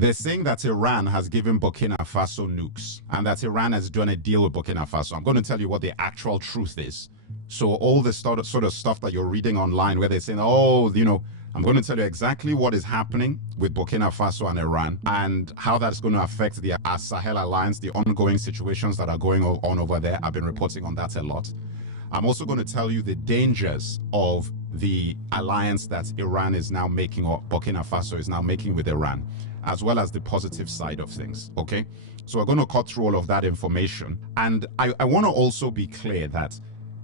They're saying that Iran has given Burkina Faso nukes and that Iran has done a deal with Burkina Faso. I'm going to tell you what the actual truth is. So all this sort of stuff that you're reading online where they're saying, oh, you know, I'm going to tell you exactly what is happening with Burkina Faso and Iran and how that's going to affect the Sahel Alliance, the ongoing situations that are going on over there. I've been reporting on that a lot. I'm also going to tell you the dangers of the alliance that Iran is now making, or Burkina Faso is now making with Iran, as well as the positive side of things, okay? So we're going to cut through all of that information. And I want to also be clear that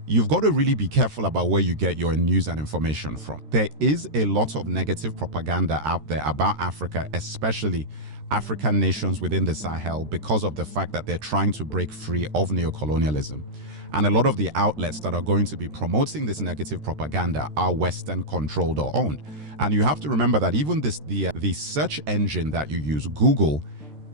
you've got to really be careful about where you get your news and information from. There is a lot of negative propaganda out there about Africa, especially African nations within the Sahel, because of the fact that they're trying to break free of neocolonialism. And a lot of the outlets that are going to be promoting this negative propaganda are Western controlled or owned. And you have to remember that even the search engine that you use, Google,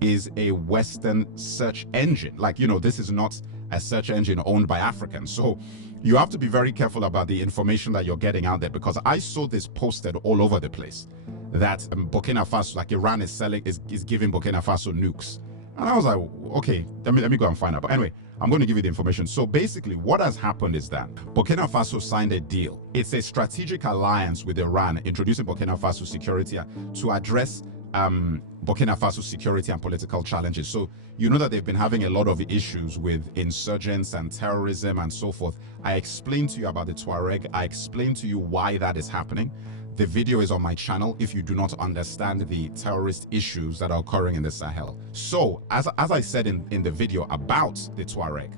is a Western search engine. Like, you know, this is not a search engine owned by Africans. So you have to be very careful about the information that you're getting out there, because I saw this posted all over the place that Burkina Faso, like Iran is giving Burkina Faso nukes. And I was like, okay, let me go and find out. But anyway, I'm going to give you the information. So basically what has happened is that Burkina Faso signed a deal. It's a strategic alliance with Iran, introducing Burkina Faso security to address Burkina Faso security and political challenges. So you know that they've been having a lot of issues with insurgents and terrorism and so forth. I explained to you about the Tuareg. I explained to you why that is happening. The video is on my channel if you do not understand the terrorist issues that are occurring in the Sahel. So, as I said in the video about the Tuareg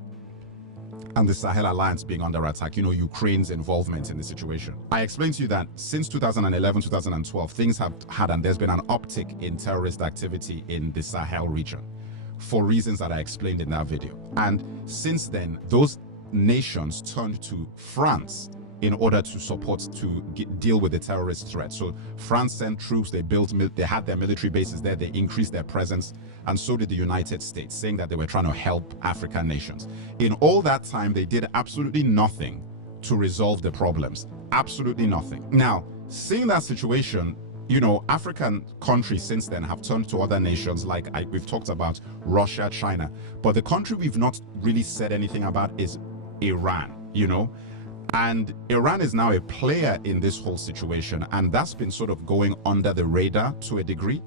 and the Sahel Alliance being under attack, you know, Ukraine's involvement in the situation, I explained to you that since 2011, 2012, things have had, and there's been an uptick in terrorist activity in the Sahel region for reasons that I explained in that video. And since then, those nations turned to France in order to support, to deal with the terrorist threat. So France sent troops, they had their military bases there, they increased their presence, and so did the United States, saying that they were trying to help African nations. In all that time, they did absolutely nothing to resolve the problems. Absolutely nothing. Now, seeing that situation, you know, African countries since then have turned to other nations, like we've talked about Russia, China. But the country we've not really said anything about is Iran, you know. And Iran is now a player in this whole situation, and that's been sort of going under the radar to a degree.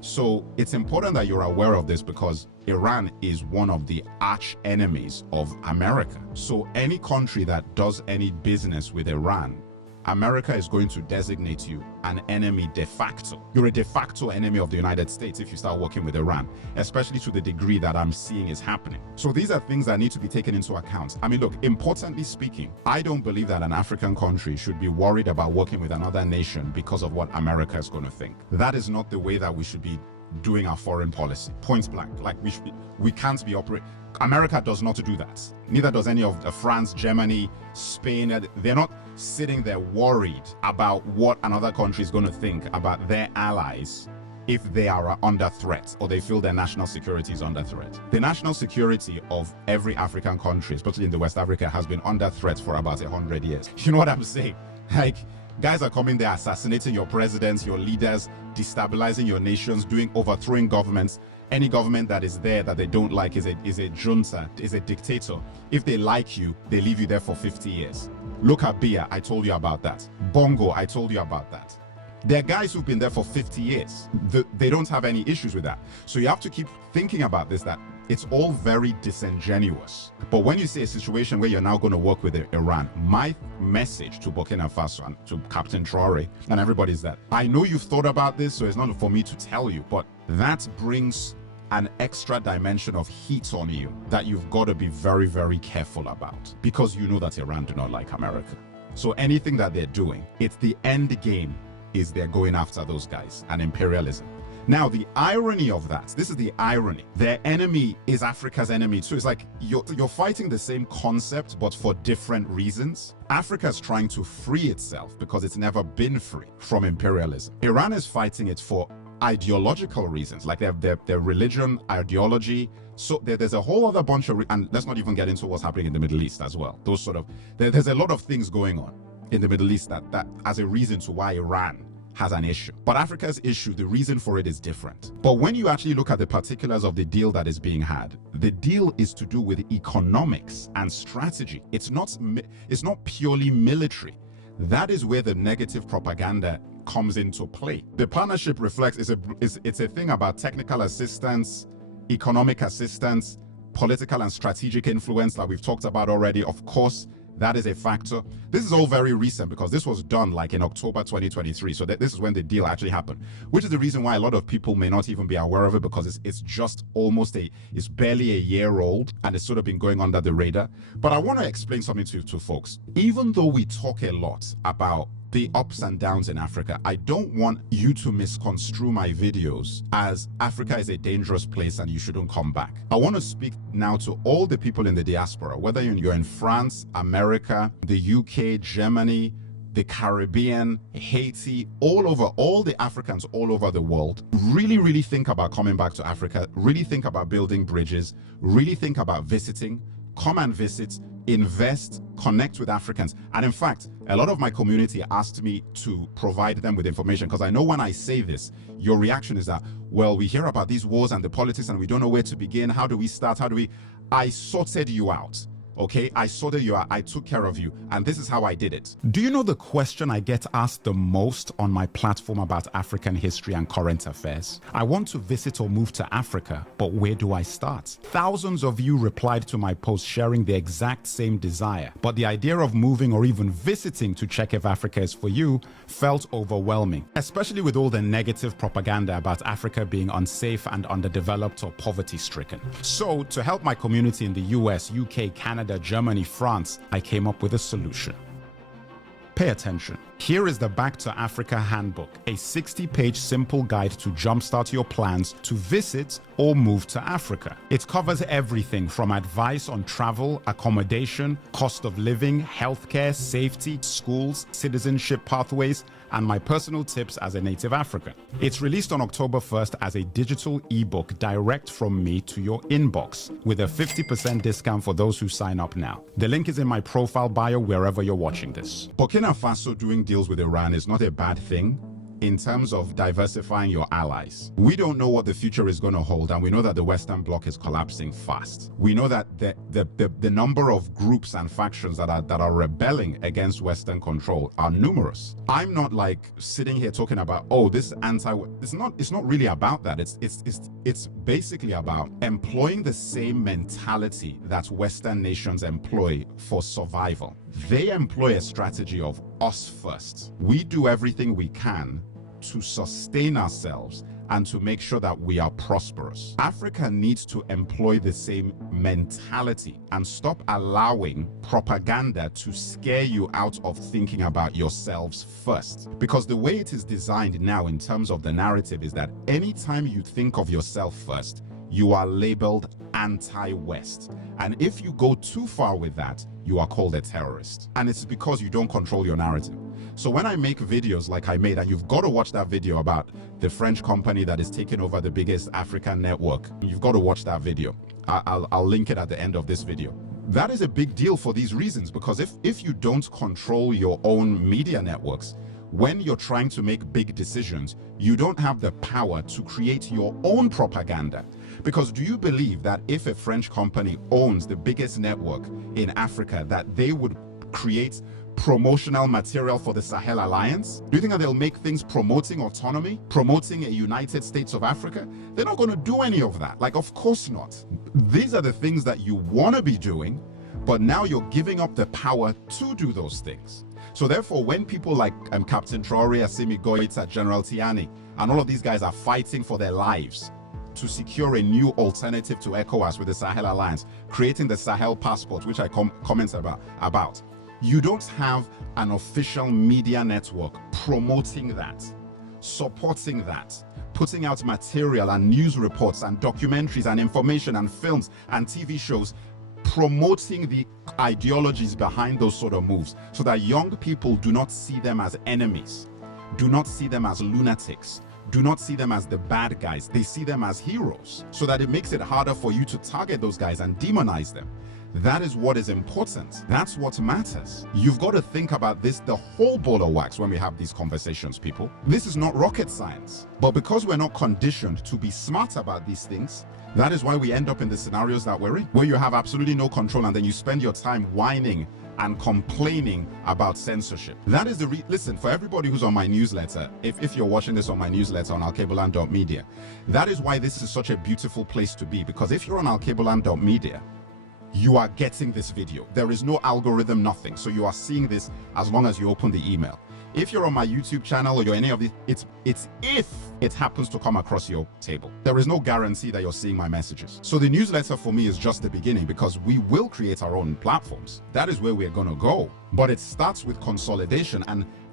So it's important that you're aware of this, because Iran is one of the arch enemies of America. So any country that does any business with Iran, America is going to designate you an enemy de facto. You're a de facto enemy of the United States if you start working with Iran, especially to the degree that I'm seeing is happening. So these are things that need to be taken into account. I mean, look, importantly speaking, I don't believe that an African country should be worried about working with another nation because of what America is going to think. That is not the way that we should be doing our foreign policy, point blank. Like we can't be operating. America does not do that. Neither does any of France, Germany, Spain. They're not sitting there worried about what another country is going to think about their allies if they are under threat or they feel their national security is under threat. The national security of every African country, especially in the West Africa, has been under threat for about 100 years. You know what I'm saying? Like, guys are coming there assassinating your presidents, your leaders, destabilizing your nations, overthrowing governments. Any government that is there that they don't like is a junta, is a dictator. If they like you, they leave you there for 50 years. Look at Biya, I told you about that. Bongo, I told you about that. There are guys who've been there for 50 years. They don't have any issues with that. So you have to keep thinking about this, that it's all very disingenuous. But when you see a situation where you're now going to work with Iran, my message to Burkina Faso and to Captain Traore and everybody is that I know you've thought about this, so it's not for me to tell you, but that brings an extra dimension of heat on you that you've got to be very, very careful about, because you know that Iran do not like America. So anything that they're doing, it's the end game is they're going after those guys and imperialism. Now, the irony of that, this is the irony. Their enemy is Africa's enemy too. It's like you're fighting the same concept, but for different reasons. Africa's trying to free itself because it's never been free from imperialism. Iran is fighting it for ideological reasons, like their religion, ideology. So there's a whole other bunch of, and let's not even get into what's happening in the Middle East as well. Those sort of, there's a lot of things going on in the Middle East that as a reason to why Iran has an issue. But Africa's issue, the reason for it is different. But when you actually look at the particulars of the deal that is being had, the deal is to do with economics and strategy. It's not purely military. That is where the negative propaganda comes into play. The partnership reflects it's a thing about technical assistance, economic assistance, political and strategic influence, like we've talked about already. Of course, that is a factor. This is all very recent because this was done like in October 2023. So this is when the deal actually happened, which is the reason why a lot of people may not even be aware of it, because it's just it's barely a year old and it's sort of been going under the radar. But I want to explain something to folks. Even though we talk a lot about the ups and downs in Africa, I don't want you to misconstrue my videos as Africa is a dangerous place and you shouldn't come back. I want to speak now to all the people in the diaspora, whether you're in France, America, the UK, Germany, the Caribbean, Haiti, all over, all the Africans all over the world. Really, really think about coming back to Africa. Really think about building bridges. Really think about visiting. Come and visit. Invest, connect with Africans. And in fact, a lot of my community asked me to provide them with information, because I know when I say this, your reaction is that, well, we hear about these wars and the politics and we don't know where to begin. How do we start? I sorted you out. Okay, I sorted you out, I took care of you, and this is how I did it. Do you know the question I get asked the most on my platform about African history and current affairs? I want to visit or move to Africa, but where do I start? Thousands of you replied to my post sharing the exact same desire, but the idea of moving or even visiting to check if Africa is for you felt overwhelming, especially with all the negative propaganda about Africa being unsafe and underdeveloped or poverty-stricken. So, to help my community in the US, UK, Canada, Germany, France, I came up with a solution. Pay attention. Here is the Back to Africa Handbook, a 60-page simple guide to jumpstart your plans to visit or move to Africa. It covers everything from advice on travel, accommodation, cost of living, healthcare, safety, schools, citizenship pathways, and my personal tips as a native African. It's released on October 1st as a digital ebook direct from me to your inbox, with a 50% discount for those who sign up now. The link is in my profile bio wherever you're watching this. Burkina Faso doing deals with Iran is not a bad thing in terms of diversifying your allies. We don't know what the future is going to hold, and we know that the Western Bloc is collapsing fast. We know that the number of groups and factions that are rebelling against Western control are numerous. I'm not like sitting here talking about, oh, this it's not really about that. It's basically about employing the same mentality that Western nations employ for survival. They employ a strategy of us first. We do everything we can to sustain ourselves and to make sure that we are prosperous. Africa needs to employ the same mentality and stop allowing propaganda to scare you out of thinking about yourselves first. Because the way it is designed now in terms of the narrative is that anytime you think of yourself first, you are labeled anti-West. And if you go too far with that, you are called a terrorist. And it's because you don't control your narrative. So when I make videos like I made, and you've got to watch that video about the French company that is taking over the biggest African network, you've got to watch that video. I'll link it at the end of this video. That is a big deal for these reasons, because if you don't control your own media networks, when you're trying to make big decisions, you don't have the power to create your own propaganda. Because do you believe that if a French company owns the biggest network in Africa, that they would create promotional material for the Sahel Alliance? Do you think that they'll make things promoting autonomy, promoting a United States of Africa? They're not going to do any of that. Like, of course not. These are the things that you want to be doing, but now you're giving up the power to do those things. So therefore, when people like Captain Traore, Assimi Goïta, General Tiani, and all of these guys are fighting for their lives to secure a new alternative to ECOWAS with the Sahel Alliance, creating the Sahel Passport, which I commented about, you don't have an official media network promoting that, supporting that, putting out material and news reports and documentaries and information and films and TV shows promoting the ideologies behind those sort of moves, so that young people do not see them as enemies, do not see them as lunatics, do not see them as the bad guys. They see them as heroes, so that it makes it harder for you to target those guys and demonize them. That is what is important. That's what matters. You've got to think about this, the whole ball of wax, when we have these conversations, people. This is not rocket science. But because we're not conditioned to be smart about these things, that is why we end up in the scenarios that we're in, where you have absolutely no control and then you spend your time whining and complaining about censorship. That is the listen, for everybody who's on my newsletter, if you're watching this on my newsletter on alkebulan.media, that is why this is such a beautiful place to be, because if you're on alkebulan.media, you are getting this video. There is no algorithm, nothing. So you are seeing this as long as you open the email. If you're on my YouTube channel or you're any of the, it's if it happens to come across your table. There is no guarantee that you're seeing my messages. So the newsletter for me is just the beginning, because we will create our own platforms. That is where we're going to go. But it starts with consolidation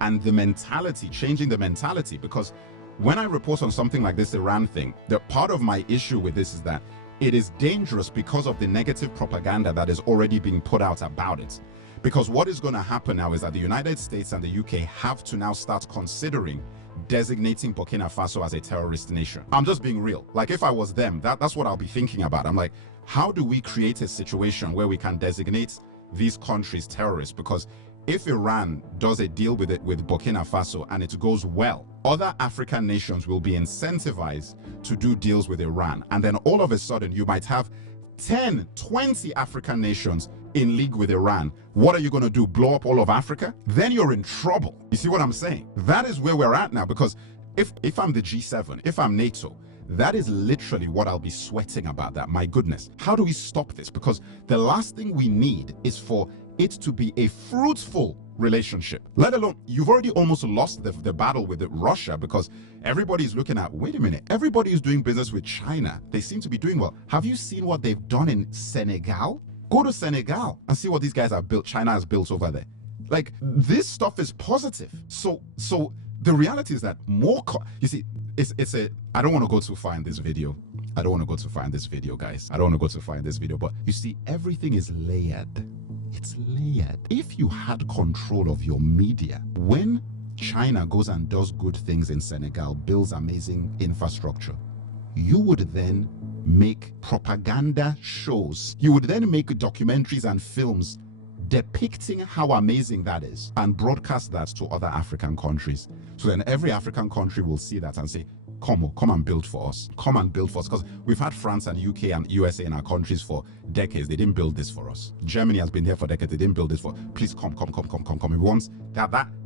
and the mentality, changing the mentality. Because when I report on something like this Iran thing, the part of my issue with this is that it is dangerous because of the negative propaganda that is already being put out about it. Because what is going to happen now is that the United States and the UK have to now start considering designating Burkina Faso as a terrorist nation. I'm just being real. Like, if I was them, that's what I'll be thinking about. I'm like, how do we create a situation where we can designate these countries terrorists? Because if Iran does a deal with Burkina Faso and it goes well, other African nations will be incentivized to do deals with Iran. And then all of a sudden, you might have 10, 20 African nations in league with Iran. What are you going to do? Blow up all of Africa? Then you're in trouble. You see what I'm saying? That is where we're at now, because if I'm the G7, if I'm NATO, that is literally what I'll be sweating about. That, my goodness, how do we stop this? Because the last thing we need is for it to be a fruitful relationship. Let alone, you've already almost lost the battle with Russia, because everybody's looking at, wait a minute, everybody is doing business with China. They seem to be doing well. Have you seen what they've done in Senegal? Go to Senegal and see what these guys have built, China has built over there. Like, this stuff is positive. So the reality is that you see, I don't want to go too far in this video. I don't want to go too far in this video, guys. I don't want to go too far in this video, but you see, everything is layered. It's layered. If you had control of your media, when China goes and does good things in Senegal, builds amazing infrastructure, you would then make propaganda shows. You would then make documentaries and films depicting how amazing that is and broadcast that to other African countries. So then every African country will see that and say, come and build for us. Come and build for us. Because we've had France and UK and USA in our countries for decades. They didn't build this for us. Germany has been here for decades. They didn't build this for us. Please come. We want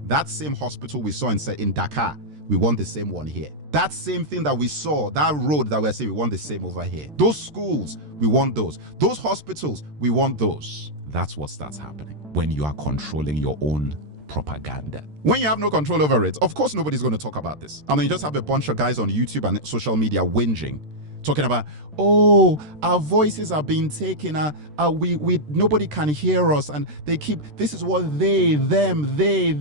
that same hospital we saw in Dakar. We want the same one here. That same thing that we saw, that road that we're saying, we want the same over here. Those schools, we want those. Those hospitals, we want those. That's what starts happening when you are controlling your own propaganda. When you have no control over it, of course nobody's going to talk about this. I mean, you just have a bunch of guys on YouTube and social media whinging, talking about, oh, our voices are being taken, nobody can hear us, and they keep, this is what they, them, they,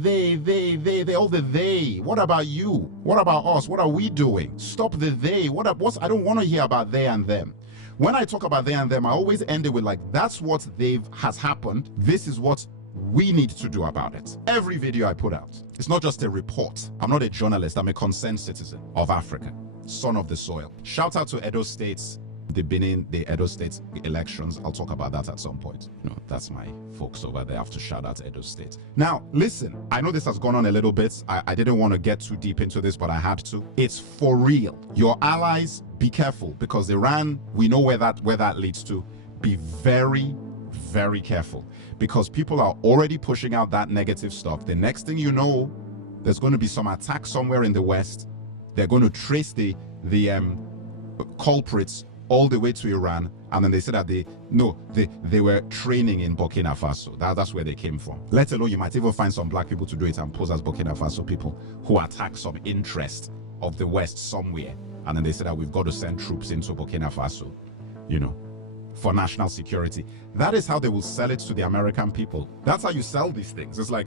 all the they. What about you? What about us? What are we doing? Stop the they. I don't want to hear about they and them. When I talk about they and them, I always end it with, like, that's what has happened. This is what we need to do about it. Every video I put out, it's not just a report. I'm not a journalist. I'm a concerned citizen of Africa, son of the soil. Shout out to Edo States, the Edo States elections. I'll talk about that at some point. You know, that's my folks over there. I have to shout out to Edo State. Now, listen, I know this has gone on a little bit. I didn't want to get too deep into this, but I had to. It's for real. Your allies, be careful, because Iran, we know where that leads to. Be very, very careful, because people are already pushing out that negative stuff. The next thing you know, there's going to be some attack somewhere in the West. They're going to trace the culprits all the way to Iran, and then they said that they were training in Burkina Faso. That's where they came from. Let alone, you might even find some black people to do it and pose as Burkina Faso people who attack some interest of the West somewhere, and then they said that we've got to send troops into Burkina Faso, you know, for national security. That is how they will sell it to the American people. That's how you sell these things. It's like,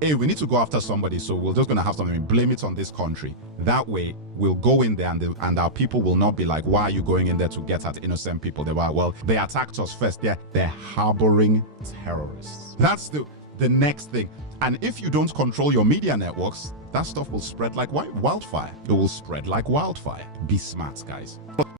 hey, we need to go after somebody, so we're just going to have something, blame it on this country. That way, we'll go in there and our people will not be like, why are you going in there to get at innocent people? They were, well, they attacked us first. They're harboring terrorists. That's the next thing. And if you don't control your media networks, that stuff will spread like wildfire. It will spread like wildfire. Be smart, guys.